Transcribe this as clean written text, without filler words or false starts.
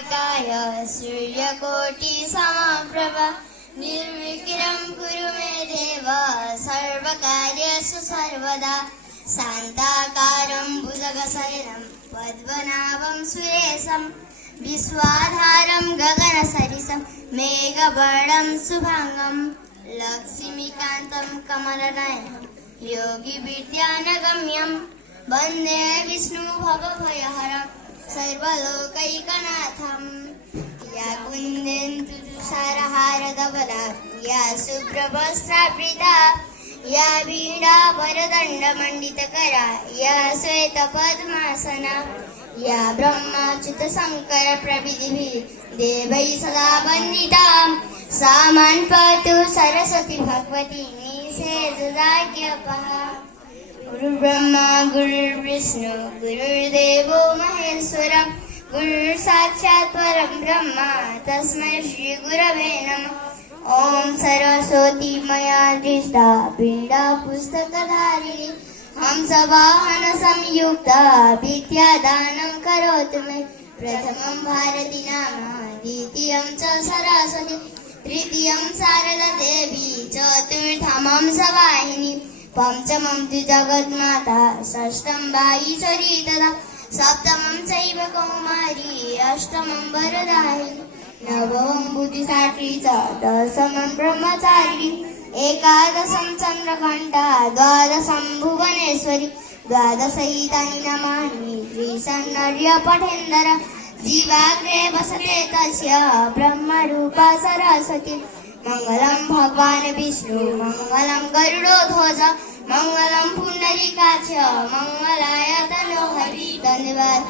महाकाय सूर्यकोटि समप्रभ निर्विघ्नं कुरु मे देव सर्वकार्येषु सर्वदा शान्ताकारं भुजगशयनं पद्मनाभं सुरेशं विश्वाधारं गगनसदृशं मेघवर्णं शुभांगं लक्ष्मीकान्तं कमलनयनं योगिविद्यानगम्यं वन्दे विष्णुभवभयहरं सर्वलोकैकनाथं। या कुन्देन्दु तुषारहारधवला या शुभ्रवस्त्रावृता या वीणा वरदण्डमण्डितकरा या श्वेतपद्मासना या ब्रह्माच्युतशङ्कर प्रभृतिभिः देवैः सदा वन्दिता सा मां पातु सरस्वती भगवती निषेधदाज्ञपहा। गुरुर्ब्रह्मा गुरुर्विष्णु गुरुर्देवो महेश्वर गुरुर्साक्षात् परं ब्रह्म तस्मै श्री गुरवे नमः। ओम सरस्वती मया दृष्टा पीडा पुस्तकधारिणी हंसवाहन संयुक्ता विद्यादानं करोतु मे। प्रथमं भारती नाम द्वितीयं च सरस्वती तृतीयं शारदा देवी चतुर्थमं सवाहिनी पंचमं तु जगन्माता षष्ठं वागीश्वरी तथा सप्तमं चैव कौमारी अष्टमं वरदायिनी नवमं बुद्धिसात्री च दशमं ब्रह्मचारिणी एकादशं चन्द्रघण्टा द्वादशं भुवनेश्वरी द्वादशैतानि नामानि त्रिसन्नर्यपठेन्दर जीवाग्रे वसते तस्य ब्रह्मरूपा सरस्वती। मंगलं भगवान् विष्णु मंगलं गरुडध्वज मंगलं पुण्डरीकाक्ष मंगलाय तनो हरि। धन्यवाद।